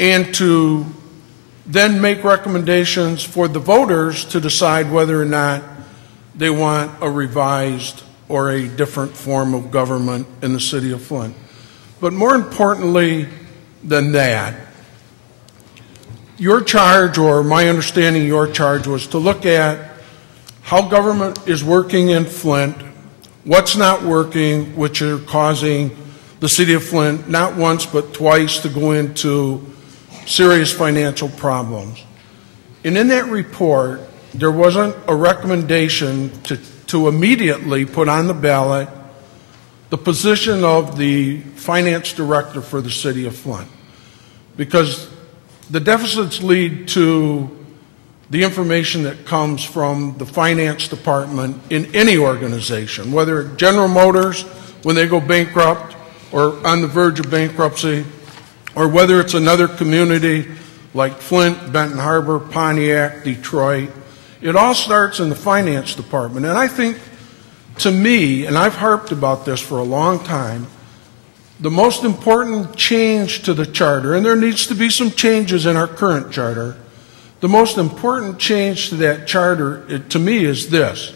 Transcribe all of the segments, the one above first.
and to then make recommendations for the voters to decide whether or not they want a revised or a different form of government in the city of Flint. But more importantly than that, your charge, or my understanding your charge, was to look at how government is working in Flint, what's not working, which are causing the city of Flint not once but twice to go into serious financial problems. And in that report, there wasn't a recommendation to immediately put on the ballot the position of the finance director for the city of Flint, because the deficits lead to the information that comes from the finance department in any organization, whether General Motors, when they go bankrupt or on the verge of bankruptcy, or whether it's another community like Flint, Benton Harbor, Pontiac, Detroit. It all starts in the finance department. And I think, to me, and I've harped about this for a long time, the most important change to the charter, and there needs to be some changes in our current charter, the most important change to that charter, to me, is this.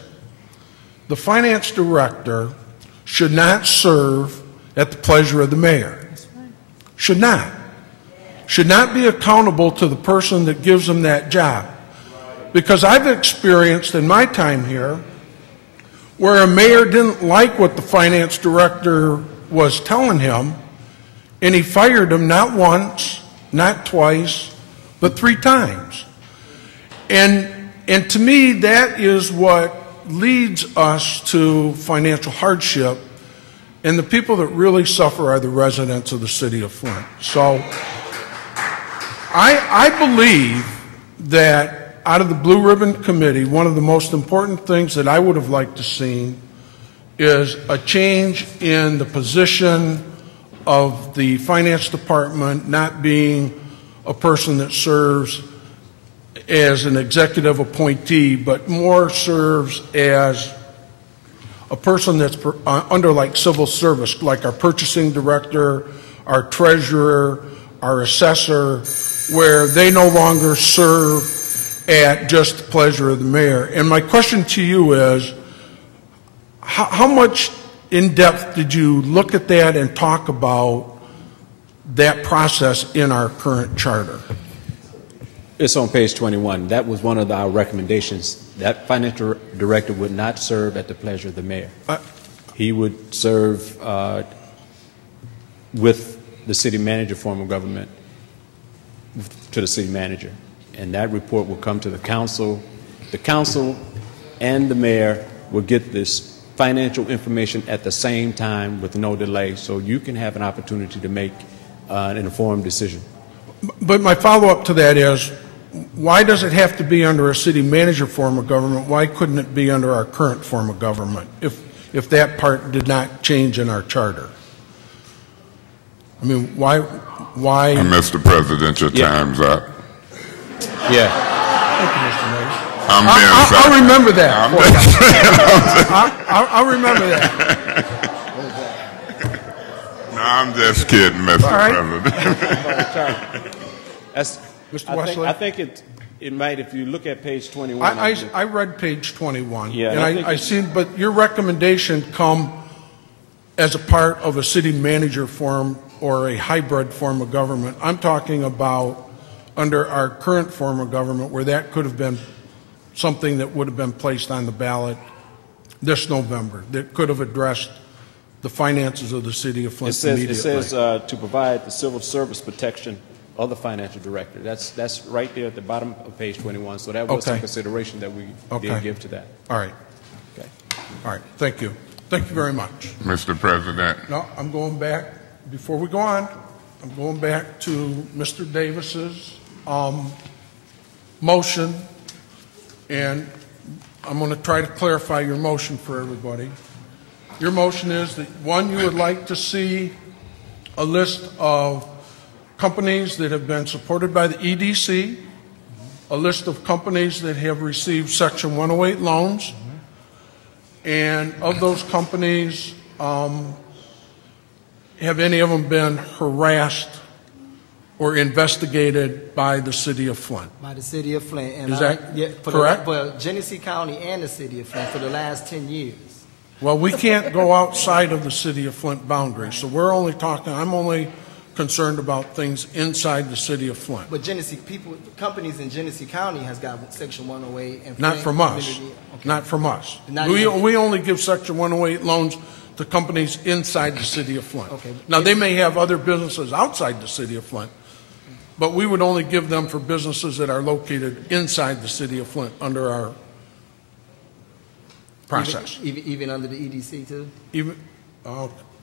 The finance director should not serve at the pleasure of the mayor. Should not. Should not be accountable to the person that gives them that job. Because I've experienced in my time here where a mayor didn't like what the finance director was telling him, and he fired him not once, not twice, but 3 times. And to me, that is what leads us to financial hardship, and the people that really suffer are the residents of the city of Flint. So I believe that out of the Blue Ribbon Committee, one of the most important things that I would have liked to see is a change in the position of the finance department not being a person that serves as an executive appointee, but more serves as a person that's under like civil service, like our purchasing director, our treasurer, our assessor, where they no longer serve at just the pleasure of the mayor. And my question to you is, how much in depth did you look at that and talk about that process in our current charter? It's on page 21. That was one of our recommendations. That financial director would not serve at the pleasure of the mayor. He would serve with the city manager form of government to the city manager. And that report will come to the council. The council and the mayor will get this financial information at the same time with no delay, so you can have an opportunity to make an informed decision. But my follow-up to that is, why does it have to be under a city manager form of government? Why couldn't it be under our current form of government if that part did not change in our charter? I mean, why? Mr. President, your time's up. Yeah. Thank you, Mr. Mayor. I'll remember that. I'll remember that. No, I'm just kidding, Mr. President. That's, Mr. Wesley? I think it might, if you look at page 21. I read page 21. Yeah, and I see, but your recommendation come as a part of a city manager form or a hybrid form of government. I'm talking about under our current form of government, where that could have been something that would have been placed on the ballot this November, that could have addressed the finances of the city of Flint immediately. It says to provide the civil service protection of the financial director. That's right there at the bottom of page 21. So that was some consideration that we did give to that. All right. Okay. All right. Thank you. Thank you very much. Mr. President. No, I'm going back. Before we go on, I'm going back to Mr. Davis's motion, and I'm going to try to clarify your motion for everybody. Your motion is that, one, you would like to see a list of companies that have been supported by the EDC, a list of companies that have received Section 108 loans, and of those companies, have any of them been harassed or investigated by the city of Flint. By the city of Flint. And Is that for correct? For Genesee County and the city of Flint for the last 10 years. Well, we can't go outside of the city of Flint boundaries, so we're only talking, I'm only concerned about things inside the city of Flint. But companies in Genesee County has got Section 108. And Not Flint from us. community- Okay. Not from us. Not We even- only give Section 108 loans to companies inside the city of Flint. Okay. Now, they may have other businesses outside the city of Flint, but we would only give them for businesses that are located inside the city of Flint under our process. Even under the EDC too? Even,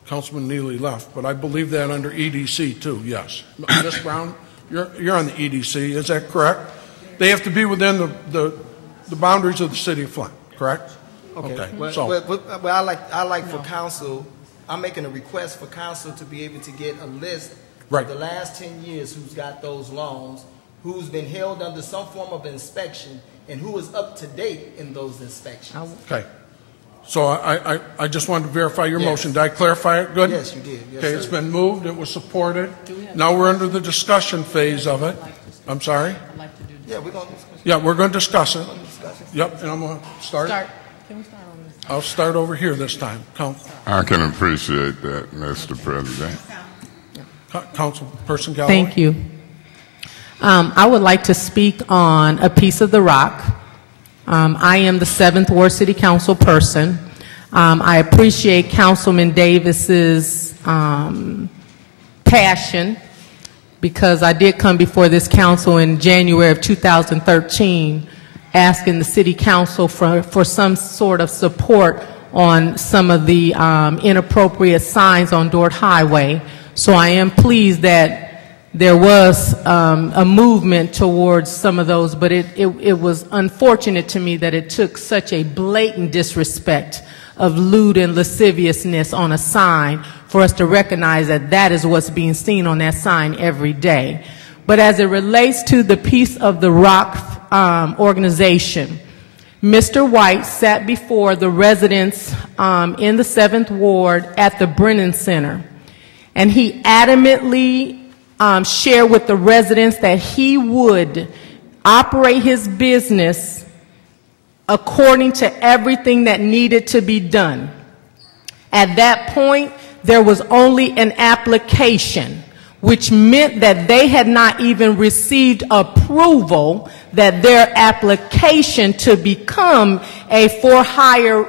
Councilman Neely left, but I believe that under EDC too, yes. Ms. Brown, you're on the EDC, is that correct? They have to be within the boundaries of the city of Flint, correct? Okay. Well, I like for council, I'm making a request for council to be able to get a list Right. of the last 10 years who's got those loans, who's been held under some form of inspection, and who is up to date in those inspections. Okay. So I just wanted to verify your Yes. motion. Did I clarify it good? Yes, you did. Yes, Okay, sir. it's been moved, it was supported. Now we're under the discussion phase of it. I'm sorry? Yeah, we're going to discuss. Yeah, we're going to discuss it. Yep, and I'm going to start. Can we start on this? I'll start over here this time. I can appreciate that, Mr. President. Councilperson Galloway. Thank you. I would like to speak on a piece of the rock. I am the 7th Ward City Council person. I appreciate Councilman Davis's passion, because I did come before this council in January of 2013 asking the city council for some sort of support on some of the inappropriate signs on Dort Highway. So I am pleased that there was a movement towards some of those, but it was unfortunate to me that it took such a blatant disrespect of lewd and lasciviousness on a sign for us to recognize that that is what's being seen on that sign every day. But as it relates to the Piece of the Rock organization, Mr. White sat before the residents in the 7th Ward at the Brennan Center, and he adamantly shared with the residents that he would operate his business according to everything that needed to be done. At that point, there was only an application, which meant that they had not even received approval that their application to become a for-hire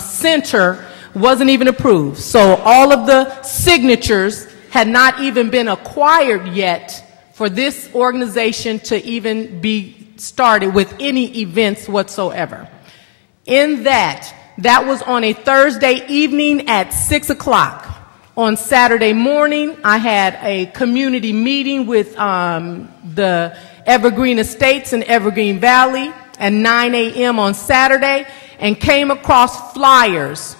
center wasn't even approved. So all of the signatures had not even been acquired yet for this organization to even be started with any events whatsoever. In that was on a Thursday evening at 6 o'clock. On Saturday morning, I had a community meeting with the Evergreen Estates in Evergreen Valley at 9 a.m. on Saturday, and came across flyers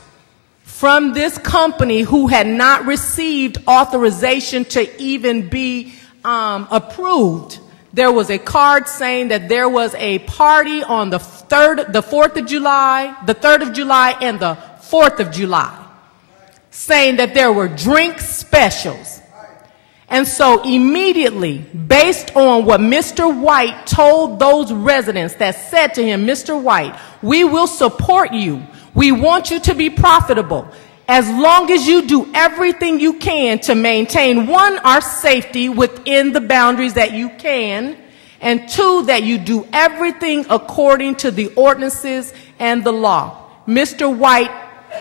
from this company who had not received authorization to even be approved. There was a card saying that there was a party on the 3rd of July and the 4th of July, saying that there were drink specials. And so immediately, based on what Mr. White told those residents that said to him, Mr. White, we will support you. We want you to be profitable as long as you do everything you can to maintain, 1, our safety within the boundaries that you can, and 2, that you do everything according to the ordinances and the law. Mr. White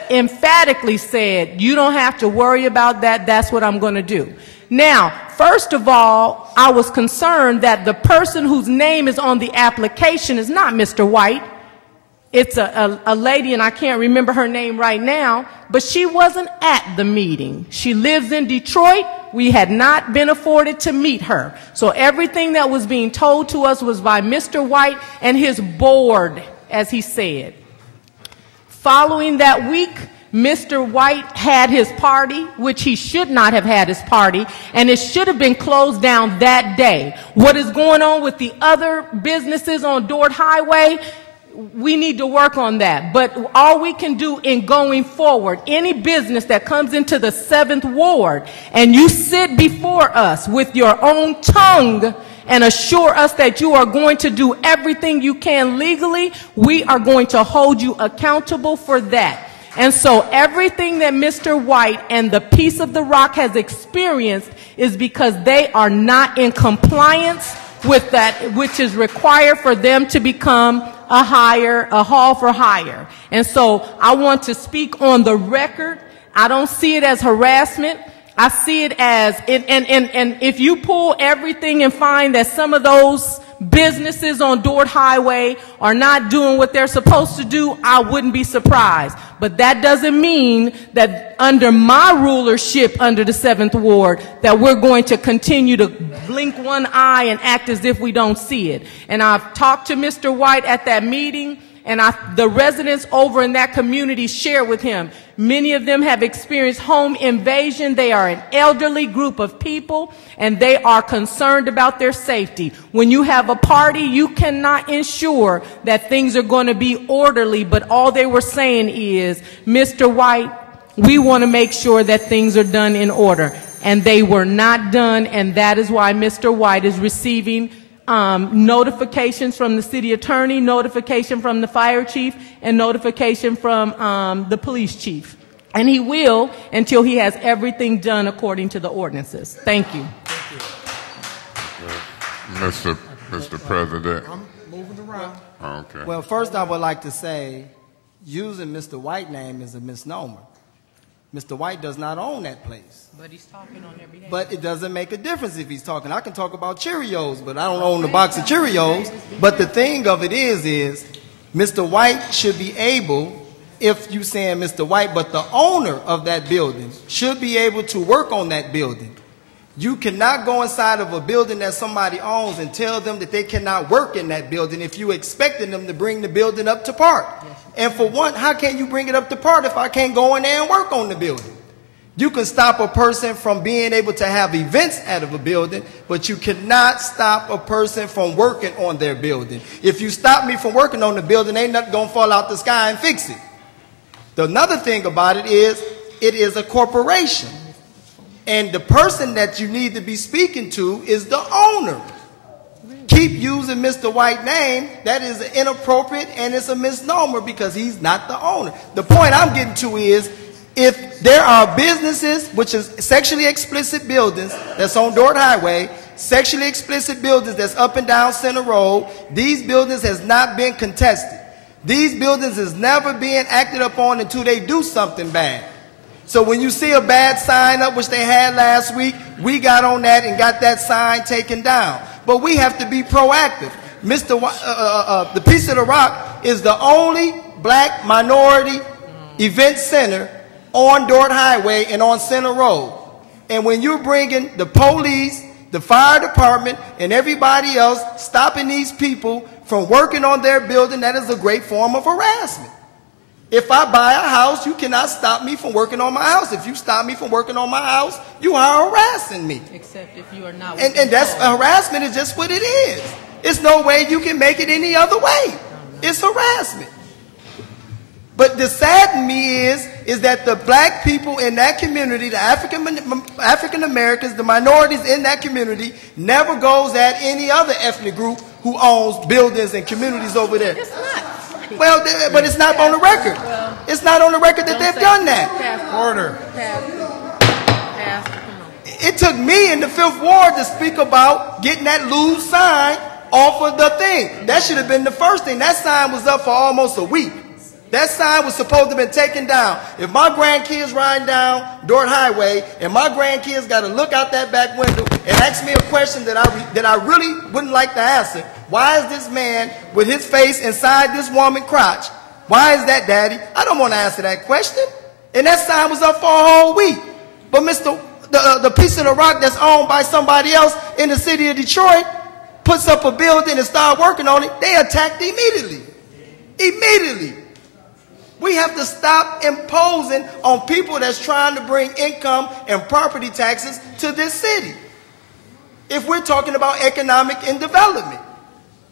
emphatically said, you don't have to worry about that. That's what I'm going to do. Now, first of all, I was concerned that the person whose name is on the application is not Mr. White. It's a lady, and I can't remember her name right now, but she wasn't at the meeting. She lives in Detroit. We had not been afforded to meet her. So everything that was being told to us was by Mr. White and his board, as he said. Following that week, Mr. White had his party, which he should not have had his party, and it should have been closed down that day. What is going on with the other businesses on Dort Highway, we need to work on that. But all we can do in going forward, any business that comes into the 7th Ward and you sit before us with your own tongue and assure us that you are going to do everything you can legally, we are going to hold you accountable for that. And so everything that Mr. White and the Piece of the Rock has experienced is because they are not in compliance with that which is required for them to become a hall for hire. And so I want to speak on the record. I don't see it as harassment. I see it as, and if you pull everything and find that some of those businesses on Dort Highway are not doing what they're supposed to do, I wouldn't be surprised. But that doesn't mean that under my rulership under the 7th Ward that we're going to continue to blink one eye and act as if we don't see it. And I've talked to Mr. White at that meeting, and the residents over in that community shared with him. Many of them have experienced home invasion. They are an elderly group of people, and they are concerned about their safety. When you have a party, you cannot ensure that things are going to be orderly, but all they were saying is, Mr. White, we want to make sure that things are done in order. And they were not done, and that is why Mr. White is receiving notifications from the city attorney, notification from the fire chief, and notification from the police chief. And he will until he has everything done according to the ordinances. Thank you. Mr. President. I'm moving around. Okay. Well, first I would like to say, using Mr. White's name is a misnomer. Mr. White does not own that place. But he's talking on their behalf. But it doesn't make a difference if he's talking. I can talk about Cheerios, but I don't own the box of Cheerios. But the thing of it is Mr. White should be able, if you saying Mr. White, but the owner of that building should be able to work on that building. You cannot go inside of a building that somebody owns and tell them that they cannot work in that building if you're expecting them to bring the building up to par. And for one, how can you bring it up to par if I can't go in there and work on the building? You can stop a person from being able to have events out of a building, but you cannot stop a person from working on their building. If you stop me from working on the building, ain't nothing going to fall out the sky and fix it. Another thing about it is a corporation. And the person that you need to be speaking to is the owner. Keep using Mr. White's name. That is inappropriate and it's a misnomer because he's not the owner. The point I'm getting to is if there are businesses, which is sexually explicit buildings that's on Dort Highway, sexually explicit buildings that's up and down Center Road, these buildings has not been contested. These buildings is never being acted upon until they do something bad. So when you see a bad sign up, which they had last week, we got on that and got that sign taken down. But we have to be proactive. The Piece of the Rock is the only black minority event center on Dort Highway and on Center Road. And when you're bringing the police, the fire department, and everybody else stopping these people from working on their building, that is a great form of harassment. If I buy a house, you cannot stop me from working on my house. If you stop me from working on my house, you are harassing me. Except if you are not. And that's harassment is just what it is. It's no way you can make it any other way. It's harassment. But the sad me is that the black people in that community, the African Americans, the minorities in that community, never goes at any other ethnic group who owns buildings and communities over there. It's not. Well, but it's not on the record. It's not on the record that they've done that. Order. It took me in the 5th Ward to speak about getting that lose sign off of the thing. That should have been the first thing. That sign was up for almost a week. That sign was supposed to have been taken down. If my grandkids riding down Dort Highway and my grandkids got to look out that back window and ask me a question that I really wouldn't like to answer, why is this man with his face inside this woman's crotch? Why is that, Daddy? I don't want to answer that question. And that sign was up for a whole week. But the Piece of the Rock that's owned by somebody else in the city of Detroit puts up a building and start working on it, they attacked immediately. Immediately. We have to stop imposing on people that's trying to bring income and property taxes to this city. If we're talking about economic and development,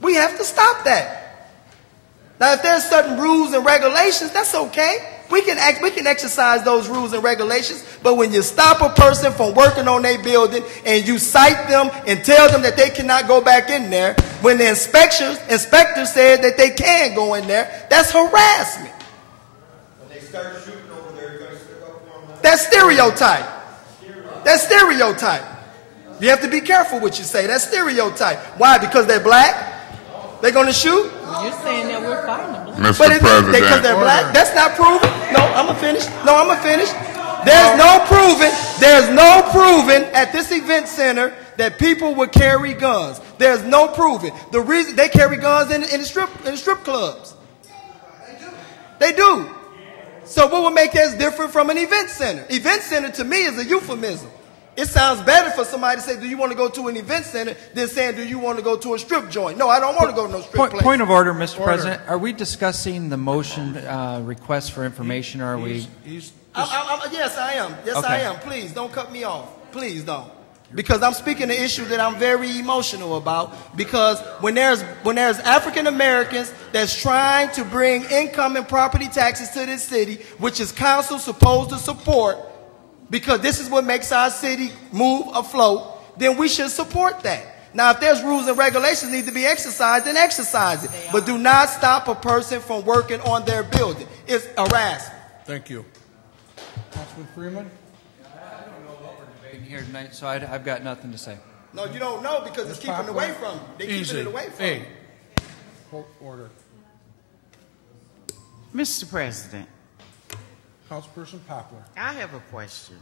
we have to stop that. Now, if there's certain rules and regulations, that's okay. We can exercise those rules and regulations, but when you stop a person from working on their building and you cite them and tell them that they cannot go back in there, when the inspector said that they can go in there, that's harassment. When they start shooting over there, you're going to stick up for them? That's stereotype. That's stereotype. You have to be careful what you say. That's stereotype. Why? Because they're black? They're going to shoot? You're saying that we're fighting them. Mr. But President. because they're black, that's not proven. No, I'm gonna finish. There's no proving at this event center that people would carry guns. There's no proving. The reason they carry guns in the strip clubs. They do. So what would make that different from an event center? Event center to me is a euphemism. It sounds better for somebody to say, do you want to go to an event center, than saying, do you want to go to a strip joint? No, I don't want to go to no strip place. Point of order, Mr. President. Are we discussing the motion request for information, or are we? Yes, I am. Yes, Okay. I am. Please, don't cut me off. Please don't. Because I'm speaking an issue that I'm very emotional about. Because when there's African Americans that's trying to bring income and property taxes to this city, which is council supposed to support, because this is what makes our city move afloat, then we should support that. Now, if there's rules and regulations need to be exercised, then exercise it. But do not stop a person from working on their building. It's harassment. Thank you. Councilman Freeman? I don't know what we're debating here tonight, so I've got nothing to say. No, you don't know because it's keeping it away from you. They're keeping it away from you. Order. Mr. President, Councilperson Poplar. I have a question.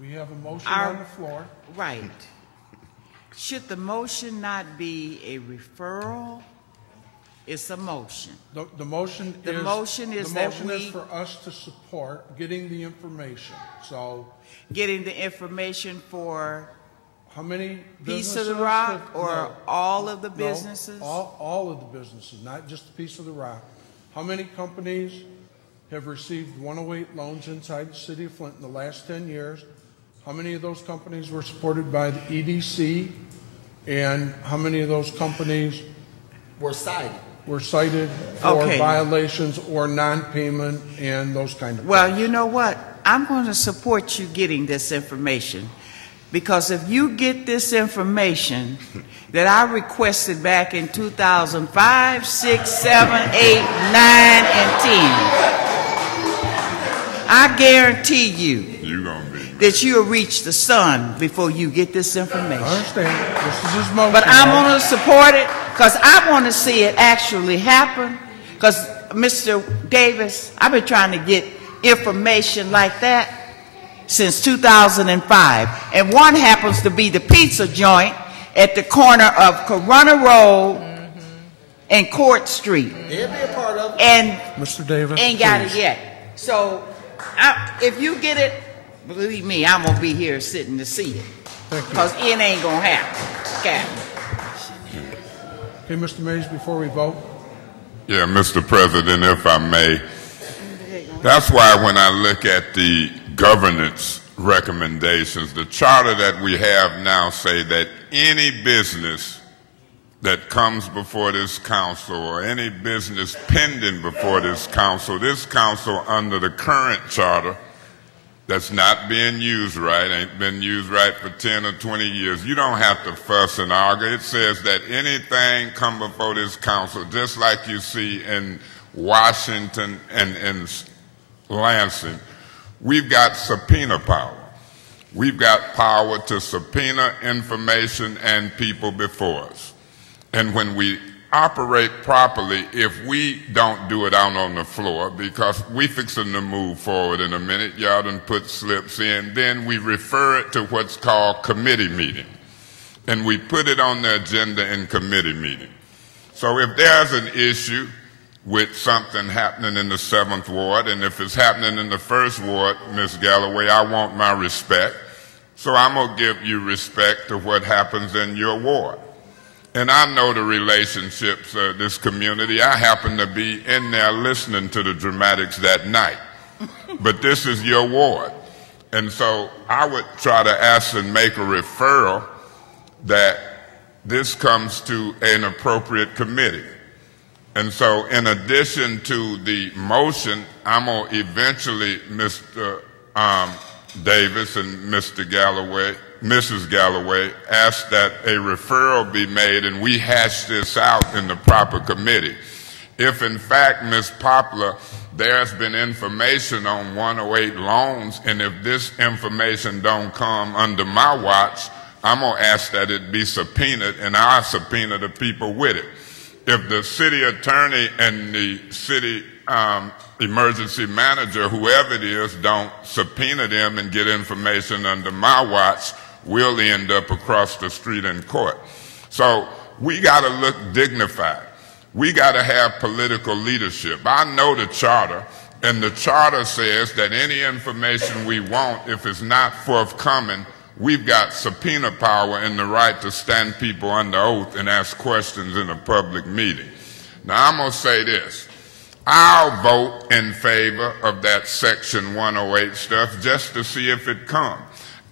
We have a motion on the floor. Right. Should the motion not be a referral? It's a motion. The motion is for us to support getting the information. So getting the information for how many Piece of the Rock or all of the businesses? No, all of the businesses, not just the Piece of the Rock. How many companies have received 108 loans inside the city of Flint in the last 10 years? How many of those companies were supported by the EDC? And how many of those companies were cited for violations or non-payment and those kind of things? Well, you know what? I'm going to support you getting this information, because if you get this information that I requested back in 2005, 6, 7, 8, 9, and 10, I guarantee you that you'll reach the sun before you get this information. I understand. This is his motion. But I'm going to support it because I want to see it actually happen. Because, Mr. Davis, I've been trying to get information like that since 2005. And one happens to be the pizza joint at the corner of Corona Road and Court Street. They'll be a part of it. And Mr. Davis, ain't got it yet. So if you get it, believe me, I'm going to be here sitting to see it. Because it ain't going to happen. Okay. Okay, Mr. Mays, before we vote. Yeah, Mr. President, if I may, that's why when I look at the governance recommendations, the charter that we have now say that any business that comes before this council or any business pending before this council under the current charter that's not being used right, ain't been used right for 10 or 20 years, you don't have to fuss and argue. It says that anything come before this council, just like you see in Washington and in Lansing, we've got subpoena power. We've got power to subpoena information and people before us. And when we operate properly, if we don't do it out on the floor, because we fixing to move forward in a minute, y'all done put slips in, then we refer it to what's called committee meeting. And we put it on the agenda in committee meeting. So if there's an issue with something happening in the 7th Ward, and if it's happening in the 1st Ward, Ms. Galloway, I want my respect. So I'm going to give you respect to what happens in your ward. And I know the relationships of this community. I happen to be in there listening to the dramatics that night. But this is your ward. And so I would try to ask and make a referral that this comes to an appropriate committee. And so in addition to the motion, I'm going to eventually, Mr. Davis and Mr. Galloway, Mrs. Galloway, ask that a referral be made and we hash this out in the proper committee. If in fact, Ms. Poplar, there's been information on 108 loans, and if this information don't come under my watch, I'm going to ask that it be subpoenaed, and I'll subpoena the people with it. If the city attorney and the city emergency manager, whoever it is, don't subpoena them and get information under my watch, we'll end up across the street in court. So we got to look dignified. We got to have political leadership. I know the charter, and the charter says that any information we want, if it's not forthcoming, we've got subpoena power and the right to stand people under oath and ask questions in a public meeting. Now, I'm going to say this. I'll vote in favor of that Section 108 stuff just to see if it comes.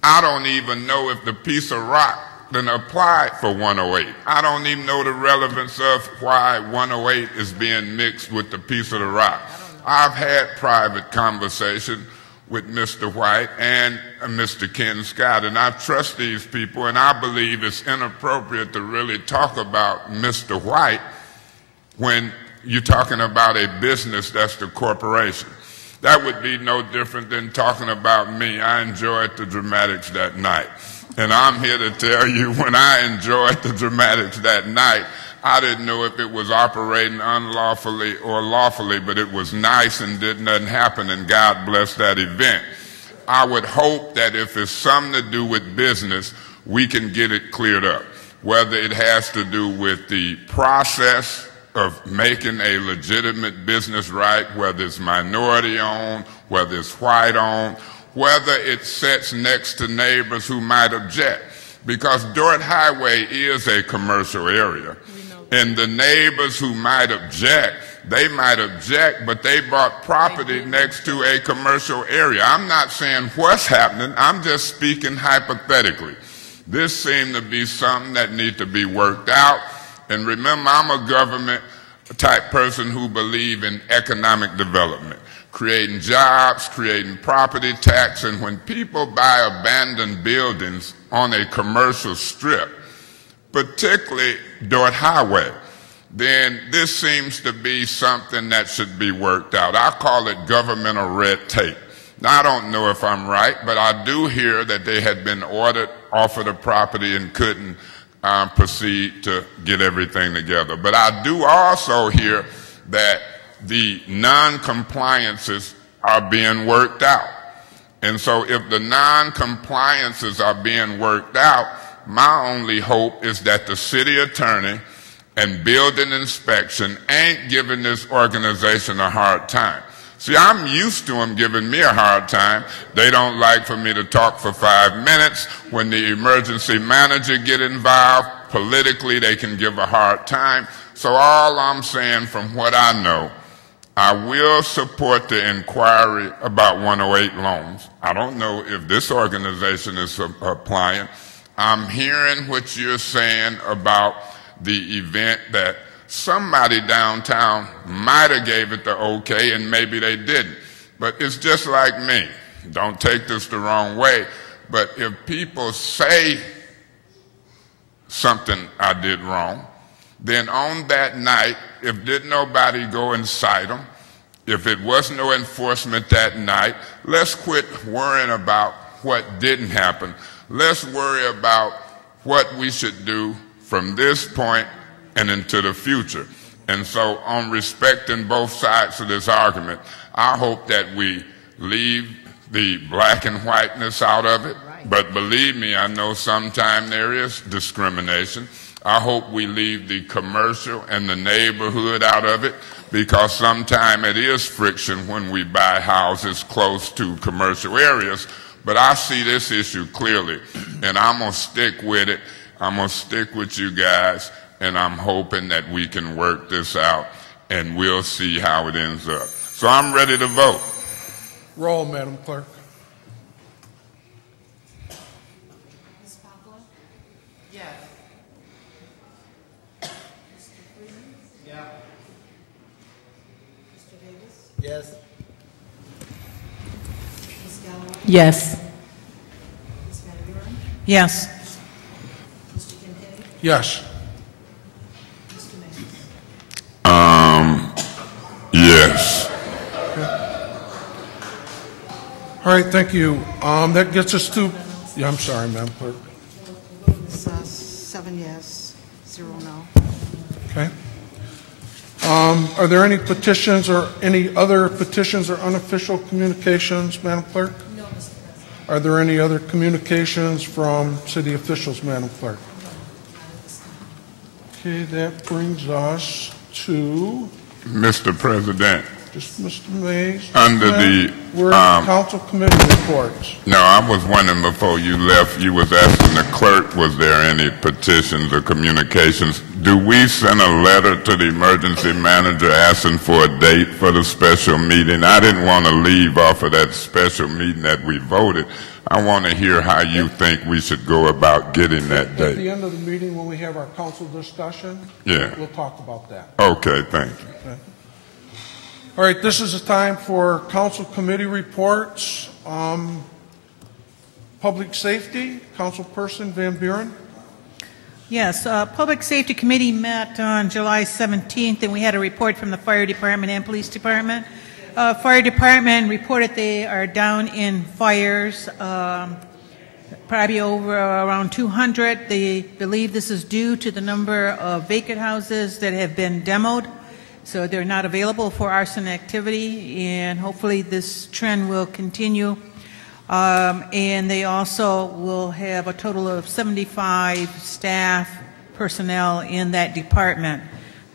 I don't even know if the piece of rock then applied for 108. I don't even know the relevance of why 108 is being mixed with the piece of the rock. I've had private conversation with Mr. White and Mr. Ken Scott, and I trust these people, and I believe it's inappropriate to really talk about Mr. White when you're talking about a business that's the corporation. That would be no different than talking about me. I enjoyed the dramatics that night. And I'm here to tell you, when I enjoyed the dramatics that night, I didn't know if it was operating unlawfully or lawfully, but it was nice and did nothing happen, and God bless that event. I would hope that if it's something to do with business, we can get it cleared up, whether it has to do with the process of making a legitimate business right, whether it's minority-owned, whether it's white-owned, whether it sits next to neighbors who might object. Because Dort Highway is a commercial area. And the neighbors who might object, they might object, but they bought property next to a commercial area. I'm not saying what's happening. I'm just speaking hypothetically. This seemed to be something that needs to be worked out. And remember, I'm a government type person who believes in economic development, creating jobs, creating property tax, and when people buy abandoned buildings on a commercial strip, particularly Dort Highway, then this seems to be something that should be worked out. I call it governmental red tape. Now, I don't know if I'm right, but I do hear that they had been ordered off of the property and couldn't proceed to get everything together. But I do also hear that the non-compliances are being worked out. And so if the non-compliances are being worked out, my only hope is that the city attorney and building inspection ain't giving this organization a hard time. See, I'm used to them giving me a hard time. They don't like for me to talk for 5 minutes. When the emergency manager get involved, politically they can give a hard time. So all I'm saying from what I know, I will support the inquiry about 108 loans. I don't know if this organization is applying. I'm hearing what you're saying about the event that somebody downtown might have gave it the okay and maybe they didn't. But it's just like me. Don't take this the wrong way. But if people say something I did wrong, then on that night, if didn't nobody go and cite them, if it was no enforcement that night, let's quit worrying about what didn't happen. Let's worry about what we should do from this point and into the future. And so on respecting both sides of this argument, I hope that we leave the black and whiteness out of it. But believe me, I know sometimes there is discrimination. I hope we leave the commercial and the neighborhood out of it, because sometimes it is friction when we buy houses close to commercial areas. But I see this issue clearly, and I'm going to stick with it. I'm going to stick with you guys, and I'm hoping that we can work this out, and we'll see how it ends up. So I'm ready to vote. Roll, Madam Clerk. Ms. Poplar? Yes. Mr. Freeman? Yeah. Yes. Yes. Yes. Yes. All right, thank you. That gets us to, yeah, I'm sorry, Madam Clerk. It's 7 yes, 0 no. Okay. Are there any petitions or any other petitions or unofficial communications, Madam Clerk? No, Mr. President. Are there any other communications from city officials, Madam Clerk? Okay, that brings us to Mr. President, just Mr. Mays. under the, We're at council committee reports. no, I was wondering before you left, you was asking the clerk, was there any petitions or communications? Do we send a letter to the emergency manager asking for a date for the special meeting? I didn't want to leave off of that special meeting that we voted. I want to hear how you think we should go about getting that At the date. end of the meeting, when we have our council discussion, Yeah. we'll talk about that. Okay, thank you. Okay. All right, this is the time for council committee reports. Public safety, Councilperson Van Buren. Yes, Public Safety Committee met on July 17th, and we had a report from the Fire Department and Police Department. Fire Department reported they are down in fires, probably over around 200. They believe this is due to the number of vacant houses that have been demoed, so they're not available for arson activity, and hopefully this trend will continue. And they also will have a total of 75 staff personnel in that department.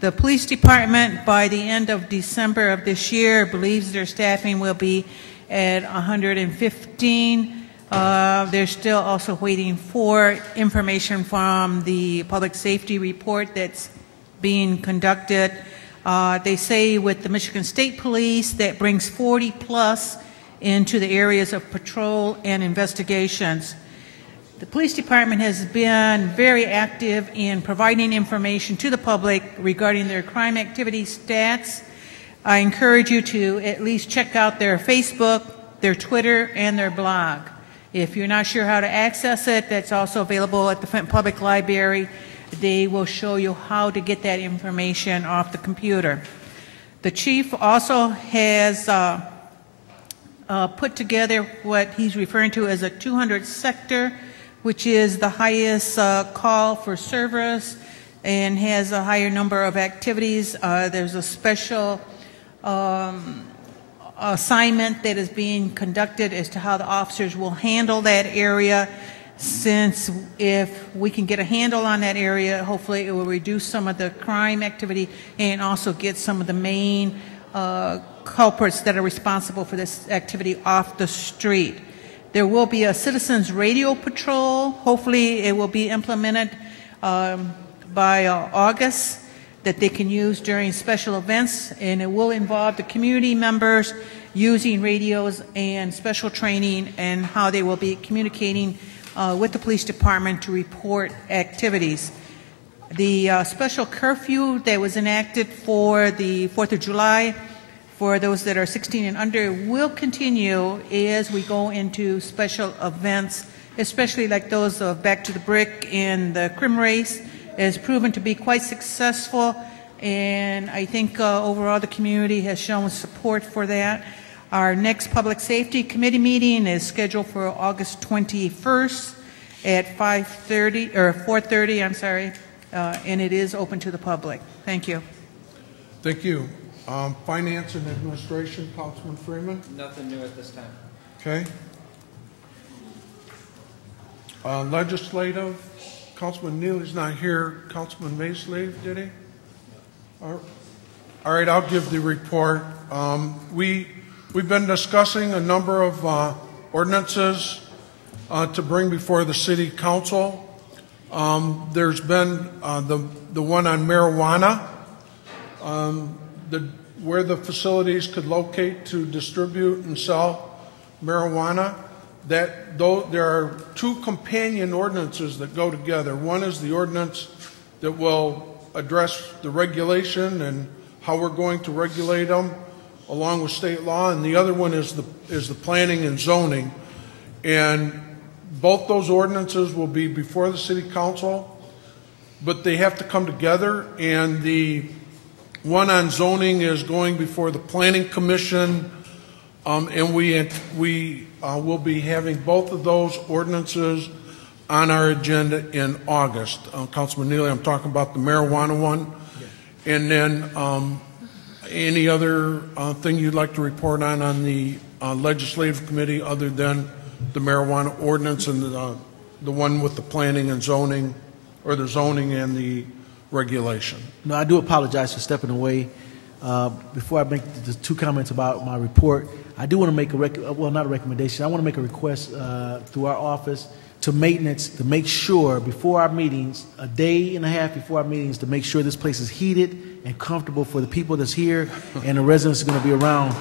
The police department, by the end of December of this year, believes their staffing will be at 115. They're still also waiting for information from the public safety report that's being conducted. They say with the Michigan State Police that brings 40 plus into the areas of patrol and investigations. The police department has been very active in providing information to the public regarding their crime activity stats. I encourage you to at least check out their Facebook, their Twitter, and their blog. If you're not sure how to access it, that's also available at the Flint Public Library. They will show you how to get that information off the computer. The chief also has put together what he's referring to as a 200 sector, which is the highest call for service and has a higher number of activities. There's a special assignment that is being conducted as to how the officers will handle that area, since if we can get a handle on that area, hopefully it will reduce some of the crime activity and also get some of the main culprits that are responsible for this activity off the street. There will be a citizens radio patrol. Hopefully it will be implemented by August, that they can use during special events, and it will involve the community members using radios and special training and how they will be communicating with the police department to report activities. The special curfew that was enacted for the 4th of July for those that are 16 and under will continue as we go into special events, especially like those of Back to the Brick and the Crim Race. It has proven to be quite successful, and I think overall the community has shown support for that. Our next Public Safety Committee meeting is scheduled for August 21st at 5:30 or 4:30, I'm sorry, and it is open to the public. Thank you. Thank you. Finance and Administration, Councilman Freeman. Nothing new at this time. Okay. Legislative, Councilman Neely's not here. Councilman Mayslave, did he? All right, I'll give the report. We've been discussing a number of ordinances to bring before the City Council. There's been the one on marijuana, where the facilities could locate to distribute and sell marijuana. There are two companion ordinances that go together. One is the ordinance that will address the regulation and how we're going to regulate them along with state law, and the other one is the planning and zoning. And both those ordinances will be before the city council, but they have to come together, and the one on zoning is going before the planning commission, and we will be having both of those ordinances on our agenda in August. Councilman Neely, I'm talking about the marijuana one, and then any other thing you'd like to report on the legislative committee other than the marijuana ordinance and the one with the planning and zoning, or the zoning and the regulation? No, I do apologize for stepping away. Before I make the two comments about my report, I do want to make not a recommendation. I want to make a request through our office to maintenance to make sure before our meetings, a day and a half before our meetings, to make sure this place is heated and comfortable for the people that's here and the residents are going to be around.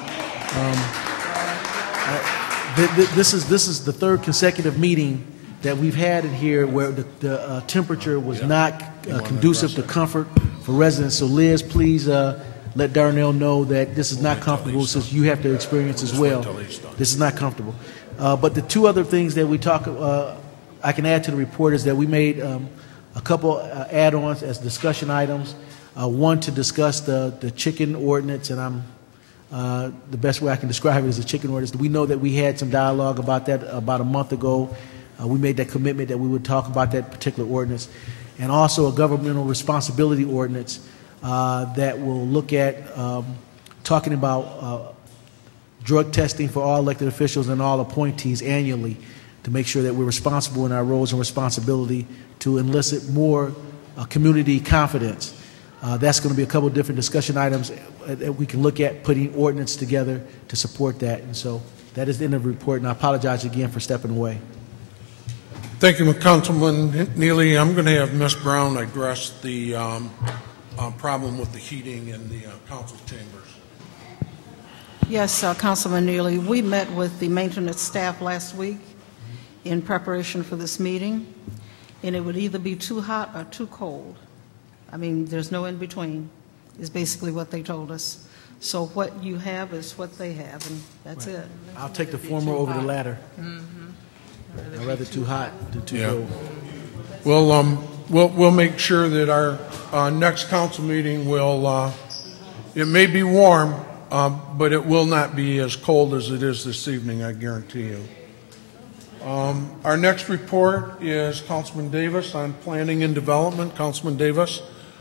This is the third consecutive meeting that we've had in here where the temperature was not conducive to comfort for residents. So Liz, please let Darnell know that this is not comfortable, since you have to experience as well. This is not comfortable. But the two other things that we I can add to the report is that we made a couple add-ons as discussion items. One to discuss the chicken ordinance, and the best way I can describe it is the chicken ordinance. We know that we had some dialogue about that about a month ago. We made that commitment that we would talk about that particular ordinance, and also a governmental responsibility ordinance that will look at talking about drug testing for all elected officials and all appointees annually, to make sure that we're responsible in our roles and responsibility to elicit more community confidence. That's going to be a couple of different discussion items that we can look at putting ordinance together to support that. And so that is the end of the report, and I apologize again for stepping away. Thank you, Councilman Neely. I'm going to have Ms. Brown address the problem with the heating in the council chambers. Yes, Councilman Neely, we met with the maintenance staff last week in preparation for this meeting, and it would either be too hot or too cold. I mean, there's no in between, is basically what they told us. So what you have is what they have, and that's it. I'll take the former over the latter. I'd rather too hot than too cold. We'll make sure that our next council meeting will, it may be warm, but it will not be as cold as it is this evening, I guarantee you. Our next report is Councilman Davis on planning and development. Councilman Davis.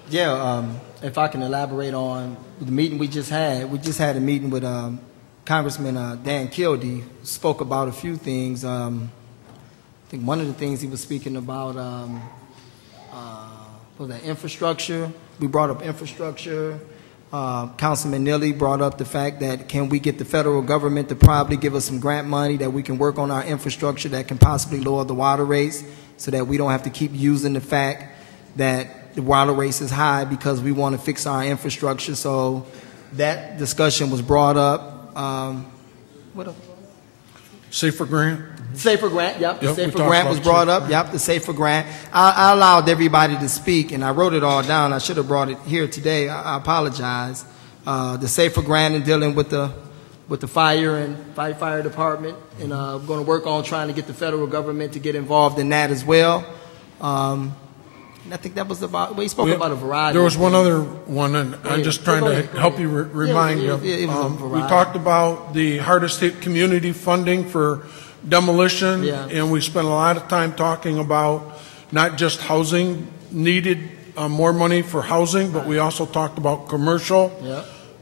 Yeah, if I can elaborate on the meeting we just had. We just had a meeting with Congressman Dan Kildee, who spoke about a few things. I think one of the things he was speaking about was the infrastructure. We brought up infrastructure. Councilman Neely brought up the fact that can we get the federal government to probably give us some grant money that we can work on our infrastructure that can possibly lower the water rates, so that we don't have to keep using the fact that the water rates is high because we want to fix our infrastructure. So that discussion was brought up. What else? Safer grant? Safer grant, yep. The Safer grant was brought up. Yep, the Safer grant. I allowed everybody to speak, and I wrote it all down. I should have brought it here today. I apologize. The Safer grant and dealing with the fire and fire department, and we're going to work on trying to get the federal government to get involved in that as well. And I think that was about, we spoke about a variety. There was one other one, and I'm just trying to help you remind you. We talked about the hardest hit community funding for demolition, and we spent a lot of time talking about not just housing, needed more money for housing, but we also talked about commercial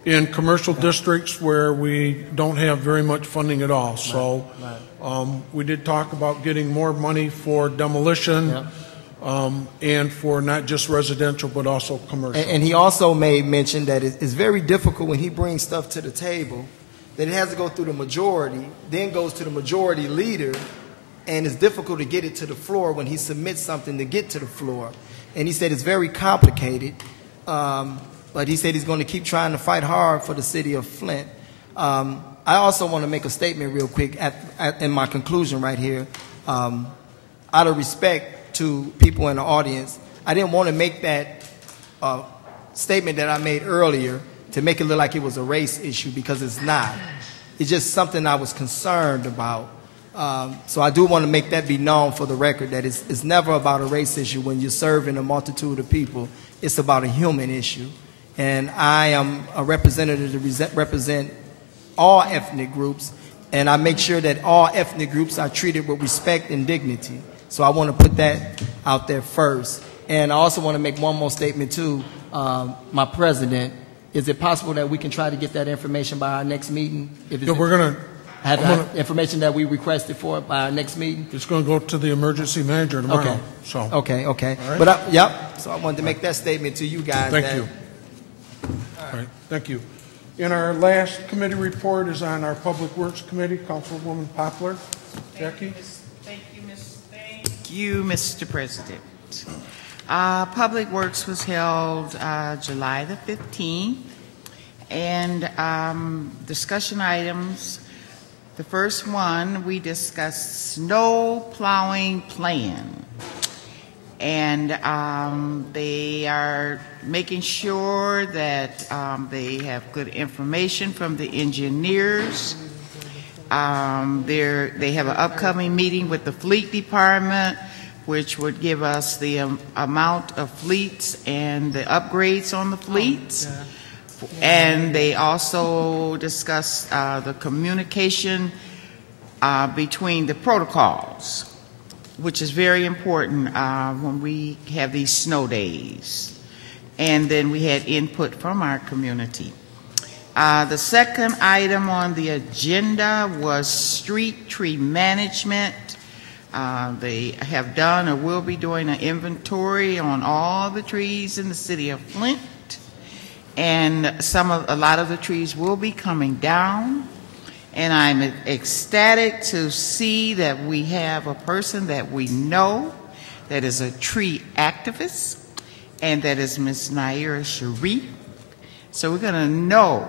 in commercial districts where we don't have very much funding at all. So we did talk about getting more money for demolition. And for not just residential, but also commercial. And he also made mention that it's very difficult when he brings stuff to the table, that it has to go through the majority, then goes to the majority leader, and it's difficult to get it to the floor when he submits something to get to the floor. And he said it's very complicated, but he said he's going to keep trying to fight hard for the city of Flint. I also want to make a statement real quick in my conclusion right here. Out of respect to people in the audience, I didn't want to make that statement that I made earlier to make it look like it was a race issue, because it's not. It's just something I was concerned about. So I do want to make that be known for the record, that it's never about a race issue when you're serving a multitude of people. It's about a human issue. And I am a representative to represent all ethnic groups, and I make sure that all ethnic groups are treated with respect and dignity. So I want to put that out there first. And I also want to make one more statement too, my president. Is it possible that we can try to get that information by our next meeting? Yeah, we're going to have that information that we requested for by our next meeting? It's going to go to the emergency manager tomorrow. Okay. So. Okay. All right. But yep. So I wanted to make that statement to you guys. Thank you. All right. Thank you. And our last committee report is on our Public Works Committee. Councilwoman Poplar. Jackie. Thank you, Mr. President. Public Works was held July the 15th, and discussion items. The first one, we discussed snow plowing plan, and they are making sure that they have good information from the engineers. They have an upcoming meeting with the Fleet Department, which would give us the amount of fleets and the upgrades on the fleets. And they also discussed the communication between the protocols, which is very important when we have these snow days. And then we had input from our community. The second item on the agenda was street tree management. They have done or will be doing an inventory on all the trees in the city of Flint, and a lot of the trees will be coming down. And I'm ecstatic to see that we have a person that we know that is a tree activist, and that is Ms. Naira Sharif. So we're going to know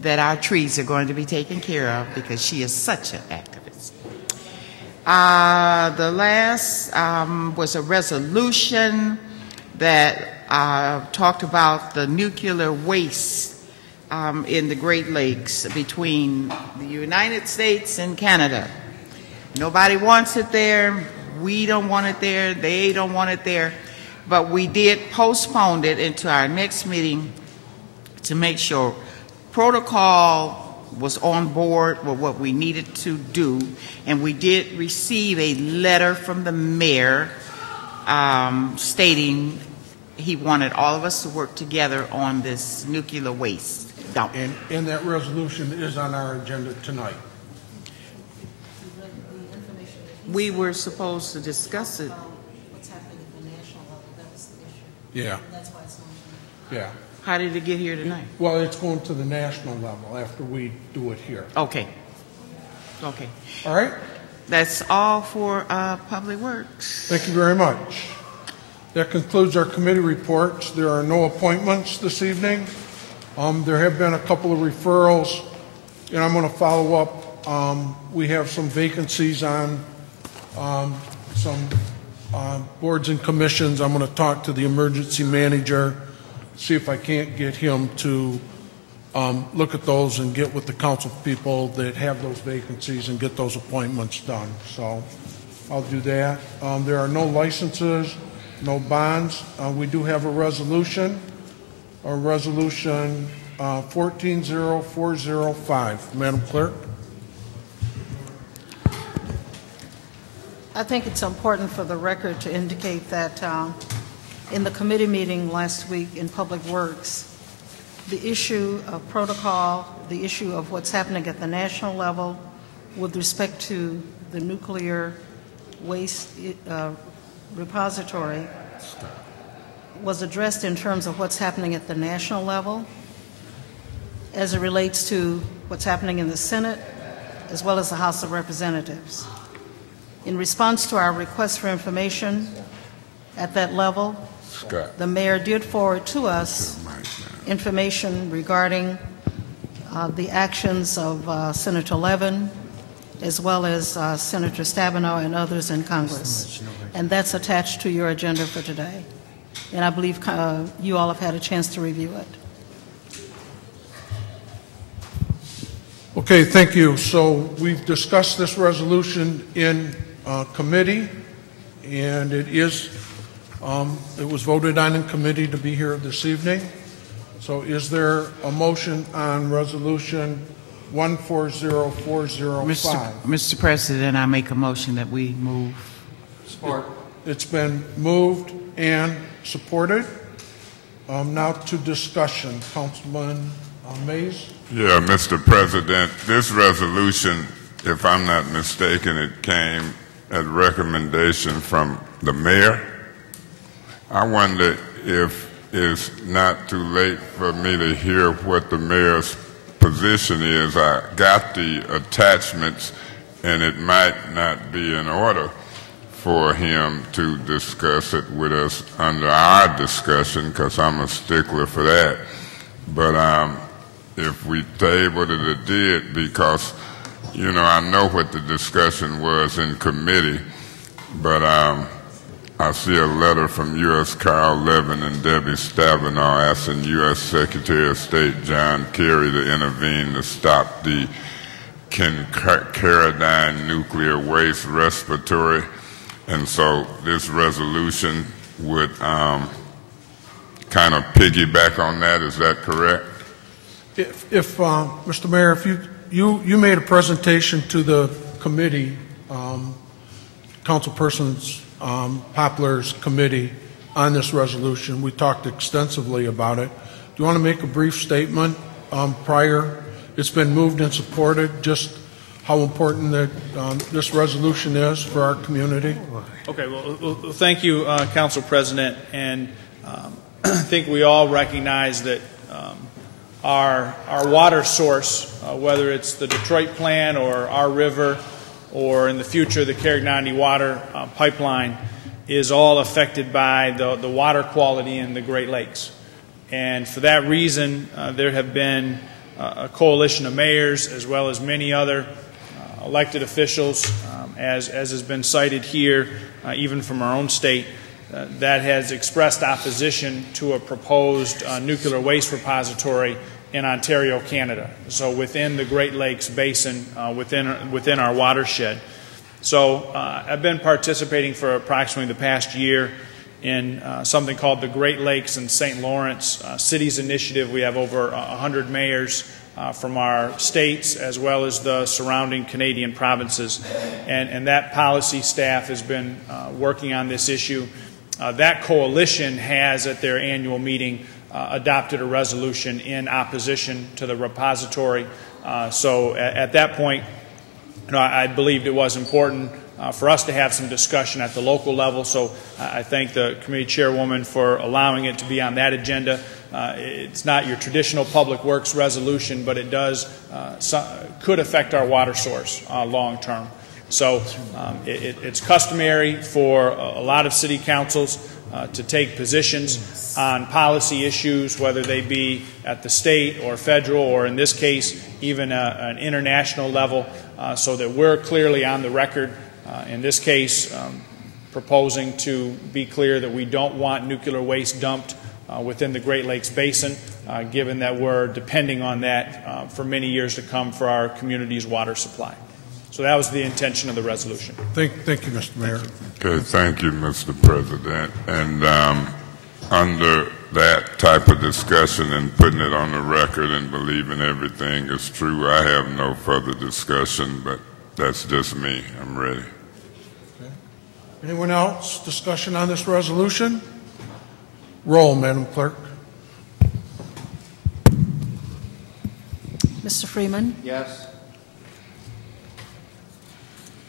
that our trees are going to be taken care of because she is such an activist. The last was a resolution that talked about the nuclear waste in the Great Lakes between the United States and Canada. Nobody wants it there. We don't want it there. They don't want it there. But we did postpone it into our next meeting to make sure protocol was on board with what we needed to do, and we did receive a letter from the mayor stating he wanted all of us to work together on this nuclear waste dump. And that resolution is on our agenda tonight. We were supposed to discuss it. What's happening at the national level, that was the issue. Yeah. That's why it's not. Yeah. How did it get here tonight? Well, it's going to the national level after we do it here. Okay. Okay. All right? That's all for Public Works. Thank you very much. That concludes our committee reports. There are no appointments this evening. There have been a couple of referrals, and I'm going to follow up. We have some vacancies on some boards and commissions. I'm going to talk to the emergency manager, see if I can't get him to look at those and get with the council people that have those vacancies and get those appointments done. So I'll do that. There are no licenses, no bonds. We do have a resolution 140405. Madam Clerk. I think it's important for the record to indicate that in the committee meeting last week in Public Works, the issue of protocol, the issue of what's happening at the national level with respect to the nuclear waste repository was addressed in terms of what's happening at the national level as it relates to what's happening in the Senate as well as the House of Representatives. In response to our request for information at that level, the mayor did forward to us information regarding the actions of Senator Levin as well as Senator Stabenow and others in Congress. And that's attached to your agenda for today. And I believe you all have had a chance to review it. Okay, thank you. So we've discussed this resolution in committee, and it was voted on in committee to be here this evening. So is there a motion on resolution 140405? Mr. President, I make a motion that we move. Support. It's been moved and supported. Now to discussion. Councilman Mays? Yeah, Mr. President, this resolution, if I'm not mistaken, it came at recommendation from the mayor. I wonder if it's not too late for me to hear what the mayor's position is. I got the attachments, and it might not be in order for him to discuss it with us under our discussion, because I'm a stickler for that. But if we tabled it, it did, because, you know, I know what the discussion was in committee, but I see a letter from U.S. Carl Levin and Debbie Stabenow asking U.S. Secretary of State John Kerry to intervene to stop the Caradine nuclear waste respiratory. And so this resolution would kind of piggyback on that. Is that correct? If Mr. Mayor, if you made a presentation to the committee, Councilperson's Poplar's committee on this resolution. We talked extensively about it. Do you want to make a brief statement prior? It's been moved and supported, just how important that this resolution is for our community. Okay, well thank you, Council President, and I think we all recognize that our water source, whether it's the Detroit plant or our river, or in the future the Caradine water pipeline, is all affected by the water quality in the Great Lakes. And for that reason, there have been a coalition of mayors, as well as many other elected officials, as has been cited here, even from our own state, that has expressed opposition to a proposed nuclear waste repository in Ontario, Canada, so within the Great Lakes Basin, within our watershed. So I've been participating for approximately the past year in something called the Great Lakes and St. Lawrence Cities Initiative. We have over 100 mayors from our states as well as the surrounding Canadian provinces, and that policy staff has been working on this issue. That coalition has, at their annual meeting, adopted a resolution in opposition to the repository. So at that point, I believed it was important for us to have some discussion at the local level. So I thank the committee chairwoman for allowing it to be on that agenda. It's not your traditional public works resolution, but it does could affect our water source long term. So it's customary for a lot of city councils to take positions on policy issues, whether they be at the state or federal, or in this case, even an international level, so that we're clearly on the record, in this case, proposing to be clear that we don't want nuclear waste dumped within the Great Lakes Basin, given that we're depending on that for many years to come for our community's water supply. So that was the intention of the resolution. Thank you, Mr. Mayor. Okay, thank you, Mr. President. And under that type of discussion and putting it on the record and believing everything is true, I have no further discussion, but that's just me. I'm ready. Okay. Anyone else? Discussion on this resolution? Roll, Madam Clerk. Mr. Freeman? Yes.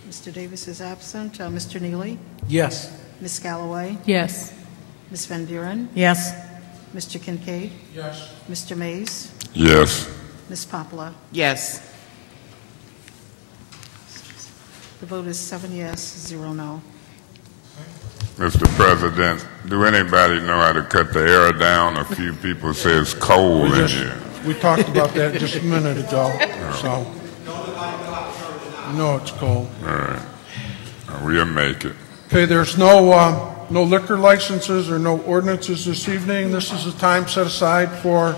Mr. Davis is absent. Mr. Neely? Yes. Ms. Galloway? Yes. Ms. Van Buren? Yes. Mr. Kincaid? Yes. Mr. Mays? Yes. Ms. Poplar? Yes. The vote is 7 yes, 0 no. Mr. President, do anybody know how to cut the air down? A few people say it's cold in here. We talked about that just a minute ago, so no, it's cold. All right. We'll make it. Okay, there's no liquor licenses or no ordinances this evening. This is a time set aside for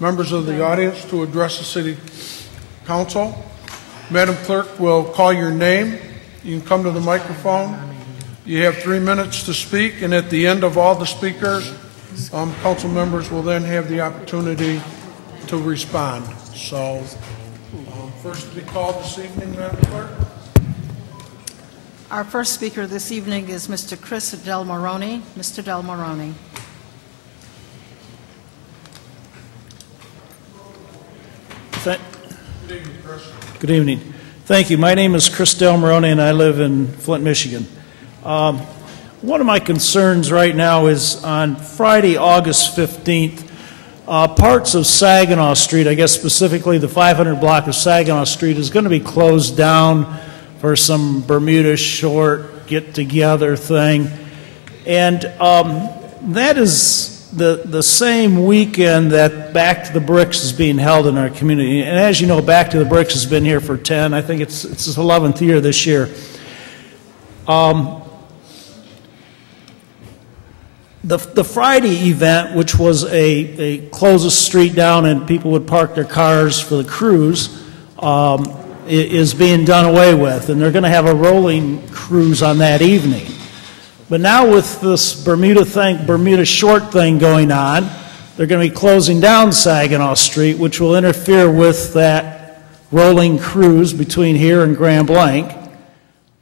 members of the audience to address the city council. Madam Clerk will call your name. You can come to the microphone. You have 3 minutes to speak, and at the end of all the speakers, council members will then have the opportunity to respond. So, first to be called this evening, Madam Clerk. Our first speaker this evening is Mr. Chris Del Moroni. Mr. Del Moroni. Good evening. Thank you. My name is Chris Del Moroni, and I live in Flint, Michigan. One of my concerns right now is on Friday, August 15th, parts of Saginaw Street, I guess specifically the 500 block of Saginaw Street, is going to be closed down for some Bermuda Short get-together thing. And that is the same weekend that Back to the Bricks is being held in our community. And as you know, Back to the Bricks has been here for 10, I think it's its 11th year this year. The Friday event, which was a close a street down and people would park their cars for the cruise, is being done away with, and they're going to have a rolling cruise on that evening. But now with this Bermuda Short thing going on, they're going to be closing down Saginaw Street, which will interfere with that rolling cruise between here and Grand Blanc,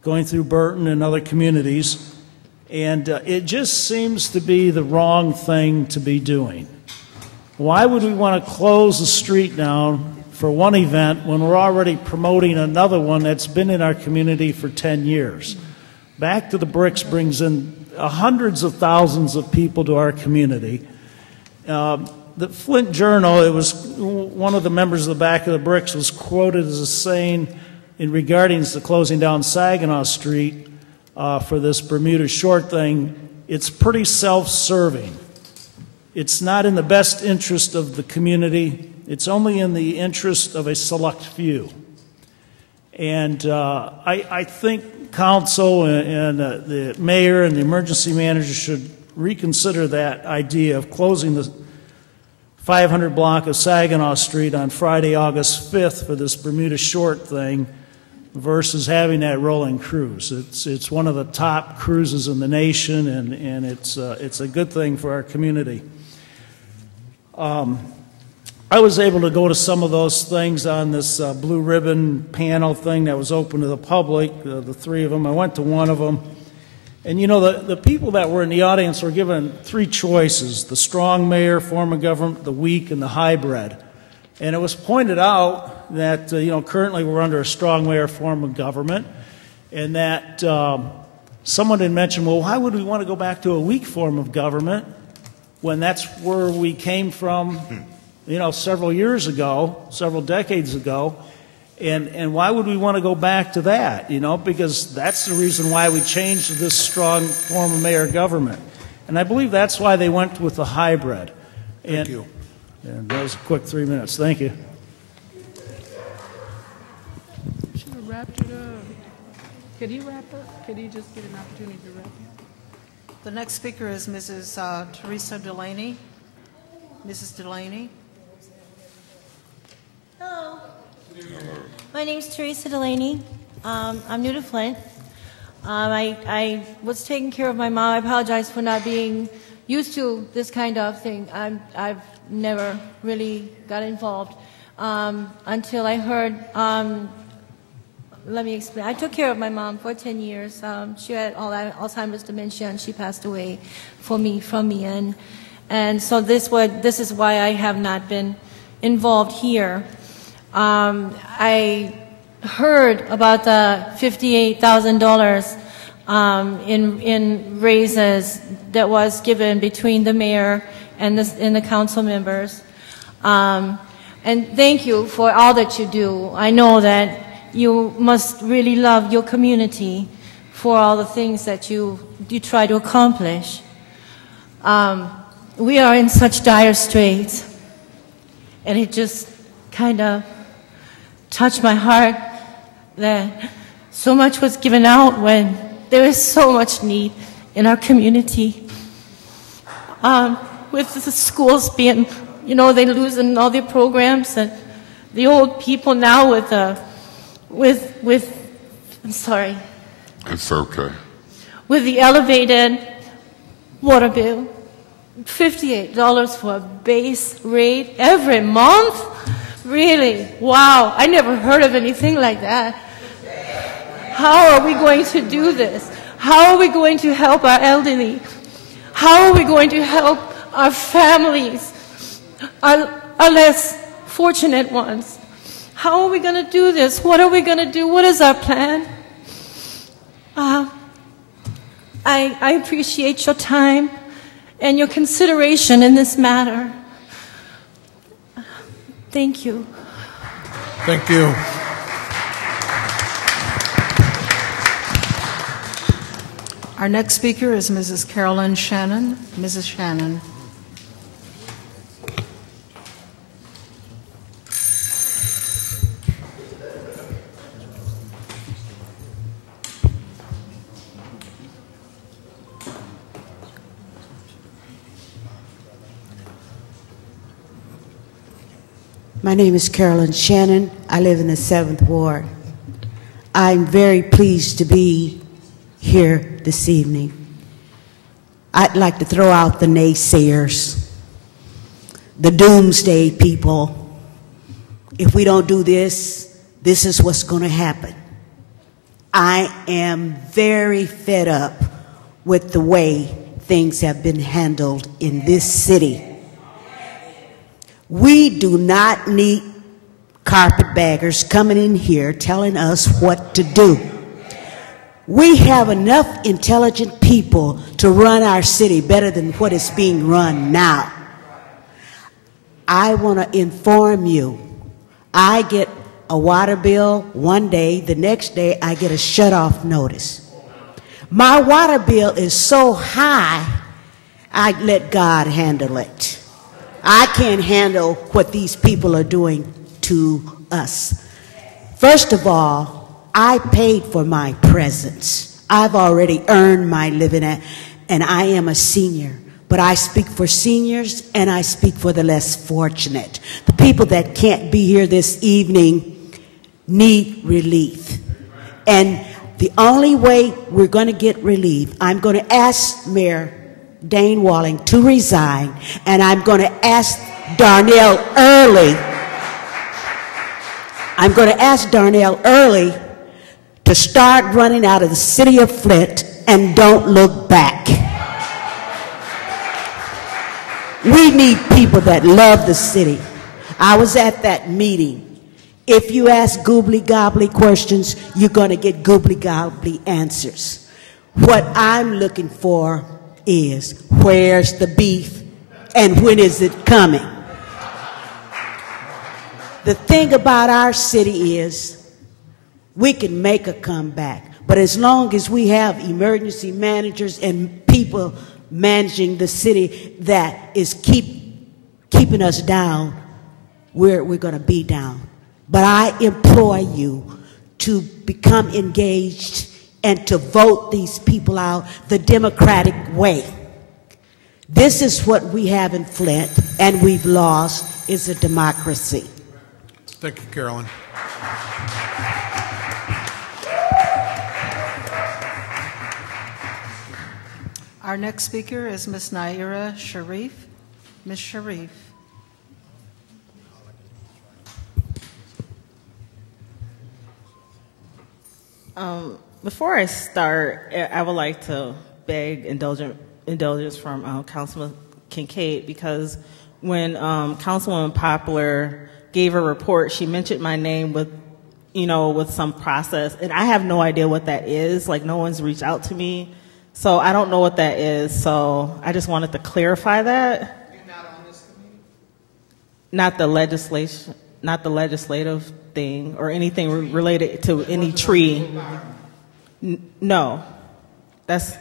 going through Burton and other communities. And it just seems to be the wrong thing to be doing. Why would we want to close the street down for one event when we're already promoting another one that's been in our community for 10 years? Back to the Bricks brings in hundreds of thousands of people to our community. The Flint Journal, it was one of the members of the Back of the Bricks was quoted as saying in regarding the closing down Saginaw Street for this Bermuda Short thing, it's pretty self-serving. It's not in the best interest of the community. It's only in the interest of a select few. And I think council and the mayor and the emergency manager should reconsider that idea of closing the 500 block of Saginaw Street on Friday, August 5th for this Bermuda Short thing versus having that rolling cruise. It's one of the top cruises in the nation, and it's a good thing for our community. I was able to go to some of those things on this blue ribbon panel thing that was open to the public, the three of them. I went to one of them. And you know, the people that were in the audience were given three choices: the strong mayor form of government, the weak, and the hybrid. And it was pointed out that, currently we're under a strong mayor form of government, and that someone had mentioned, well, why would we want to go back to a weak form of government when that's where we came from, several years ago, several decades ago, and why would we want to go back to that? Because that's the reason why we changed to this strong form of mayor government. And I believe that's why they went with the hybrid. Thank you. And that was a quick 3 minutes. Thank you. Should have wrapped it up. Could he wrap up? Could he just get an opportunity to wrap up? The next speaker is Mrs. Teresa Delaney. Mrs. Delaney. Hello. My name is Teresa Delaney. I'm new to Flint. I was taking care of my mom. I apologize for not being used to this kind of thing. I've never really got involved until I heard. Let me explain. I took care of my mom for 10 years. She had Alzheimer's dementia, and she passed away from me. And so this is why I have not been involved here. I heard about the $58,000 in raises that was given between the mayor and the council members. And thank you for all that you do. I know that you must really love your community for all the things that you try to accomplish. We are in such dire straits, and it just kind of touched my heart that so much was given out when there is so much need in our community. With the schools being, they're losing all their programs, and the old people now with I'm sorry. It's okay. With the elevated water bill, $58 for a base rate every month? Really? Wow, I never heard of anything like that. How are we going to do this? How are we going to help our elderly? How are we going to help our families, our less fortunate ones? How are we going to do this? What are we going to do? What is our plan? I appreciate your time and your consideration in this matter. Thank you. Thank you. Our next speaker is Mrs. Carolyn Shannon. Mrs. Shannon. My name is Carolyn Shannon. I live in the 7th Ward. I'm very pleased to be here this evening. I'd like to throw out the naysayers, the doomsday people. If we don't do this, this is what's going to happen. I am very fed up with the way things have been handled in this city. We do not need carpetbaggers coming in here telling us what to do. We have enough intelligent people to run our city better than what is being run now. I want to inform you, I get a water bill one day, the next day I get a shut-off notice. My water bill is so high, I let God handle it. I can't handle what these people are doing to us. First of all, I paid for my presence. I've already earned my living, and I am a senior. But I speak for seniors, and I speak for the less fortunate. The people that can't be here this evening need relief. And the only way we're going to get relief, I'm going to ask Mayor Dane Walling to resign, and I'm going to ask Darnell Early. I'm going to ask Darnell Early to start running out of the city of Flint and don't look back. We need people that love the city. I was at that meeting. If you ask goobly-gobbly questions, you're going to get goobly-gobbly answers. What I'm looking for is, where's the beef and when is it coming? The thing about our city is we can make a comeback, but as long as we have emergency managers and people managing the city that is keeping us down, we're going to be down. But I implore you to become engaged and to vote these people out the democratic way. This is what we have in Flint, and we've lost, is a democracy. Thank you, Carolyn. Our next speaker is Ms. Naira Sharif. Ms. Sharif. Before I start, I would like to beg indulgence from Councilman Kincaid, because when Councilwoman Poplar gave her report, she mentioned my name with some process, and I have no idea what that is. Like, no one's reached out to me, so I don't know what that is. So I just wanted to clarify that. You're not on this committee? Not the legislative thing or anything related to any tree. No, that's,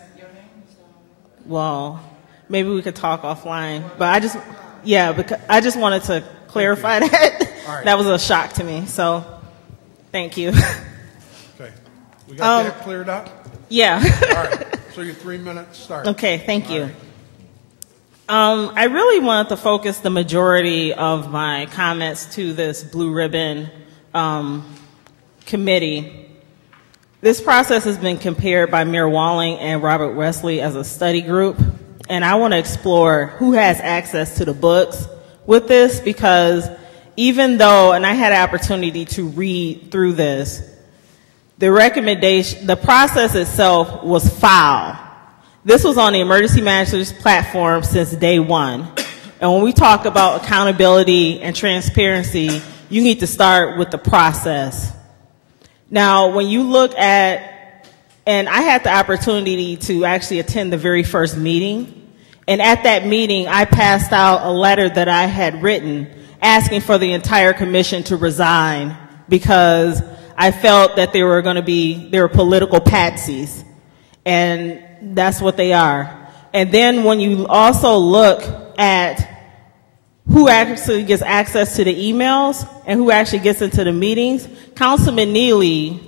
well, maybe we could talk offline, but because I just wanted to clarify that. Right. That was a shock to me, so thank you. Okay, we got that cleared up? Yeah. All right, so your 3 minutes start. Okay, thank you. I really wanted to focus the majority of my comments to this blue ribbon committee. This process has been compared by Mayor Walling and Robert Wesley as a study group, and I want to explore who has access to the books with this, because even though, and I had an opportunity to read through this, the process itself was foul. This was on the emergency manager's platform since day one. And when we talk about accountability and transparency, you need to start with the process. Now, when you look at, and I had the opportunity to actually attend the very first meeting, and at that meeting, I passed out a letter that I had written asking for the entire commission to resign because I felt that they were political patsies, and that's what they are. And then when you also look at who actually gets access to the emails and who actually gets into the meetings, Councilman Neely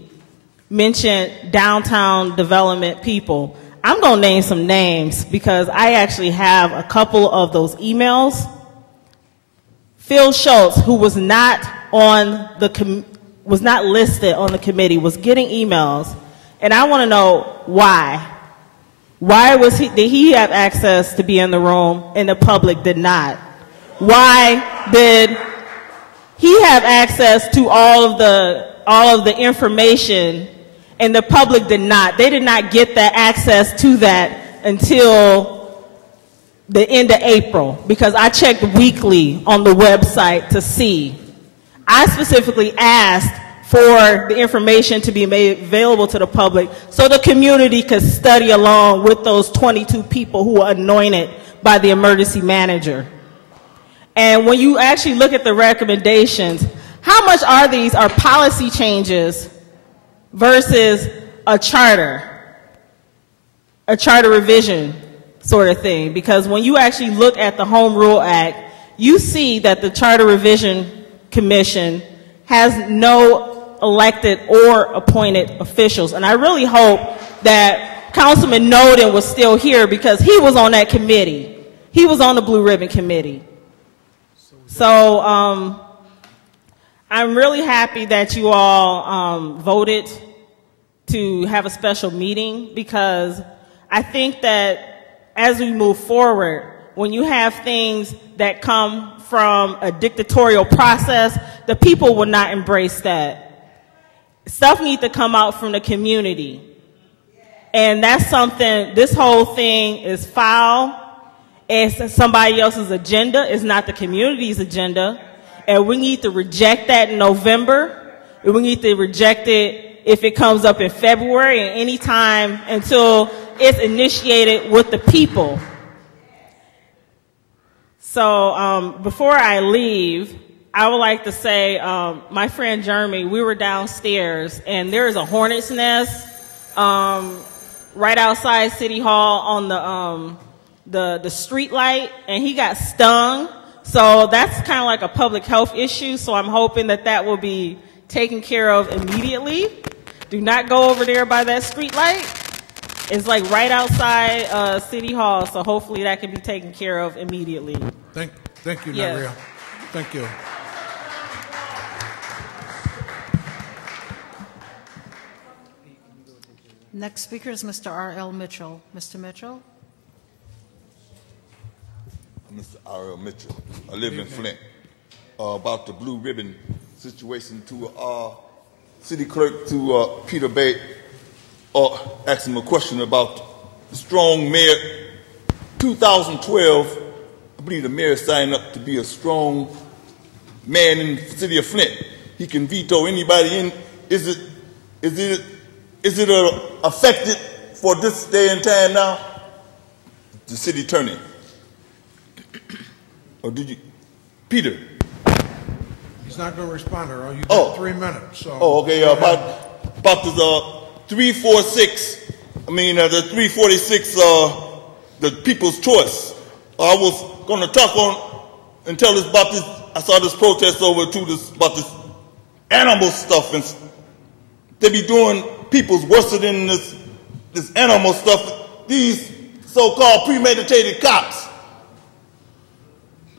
mentioned downtown development people. I'm going to name some names because I actually have a couple of those emails. Phil Schultz, who was not listed on the committee, was getting emails, and I want to know why. Why did he have access to be in the room and the public did not? Why did he have access to all of the information and the public did not? They did not get that access to that until the end of April, because I checked weekly on the website to see. I specifically asked for the information to be made available to the public so the community could study along with those 22 people who were anointed by the emergency manager. And when you actually look at the recommendations, how much are policy changes versus a charter revision sort of thing? Because when you actually look at the Home Rule Act, you see that the Charter Revision Commission has no elected or appointed officials. And I really hope that Councilman Noden was still here because he was on that committee. He was on the Blue Ribbon Committee. So I'm really happy that you all voted to have a special meeting, because I think that as we move forward, when you have things that come from a dictatorial process, the people will not embrace that. Stuff needs to come out from the community. And that's something, this whole thing is foul. It's somebody else's agenda. It's not the community's agenda. And we need to reject that in November. And we need to reject it if it comes up in February and any time until it's initiated with the people. So before I leave, I would like to say, my friend Jeremy, we were downstairs, and there is a hornet's nest right outside City Hall on the street light, and he got stung. So that's kind of like a public health issue, so I'm hoping that that will be taken care of immediately. Do not go over there by that street light. It's like right outside City Hall, so hopefully that can be taken care of immediately. Thank you, Yes. Naria. Thank you. Next speaker is Mr. R.L. Mitchell. Mr. Mitchell? Mr. R.L. Mitchell. I live in Flint. About the blue ribbon situation, to city clerk, to Peter Bay, asked him a question about the strong mayor. 2012, I believe the mayor signed up to be a strong man in the city of Flint. He can veto anybody in. Is it affected for this day and time now? The city attorney. Or did you, Peter? He's not going to respond, Earl. You got 3 minutes. So. Okay. About the 346. The 346. The People's Choice. I was going to talk on and tell us about this. I saw this protest over to this about this animal stuff, and they be doing people's worse than this animal stuff. These so-called premeditated cops.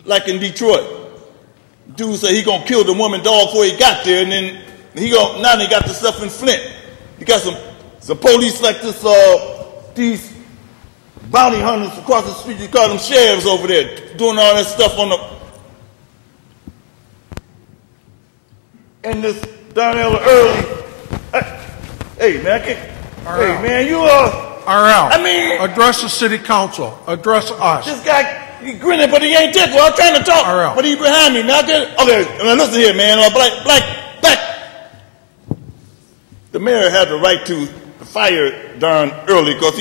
like in Detroit. Dude said he gonna kill the woman dog before he got there, and then now they got the stuff in Flint. You got some police like this, these bounty hunters across the street. You call them sheriffs over there, doing all that stuff on the. And this Darnell early. Hey man, hey man, you RL, I mean, address the city council. Address us. This guy, he grinning, but he ain't there. Well, I'm trying to talk, RL. but he behind me. Now, okay, listen here, man. Black. The mayor had the right to fire Darn early because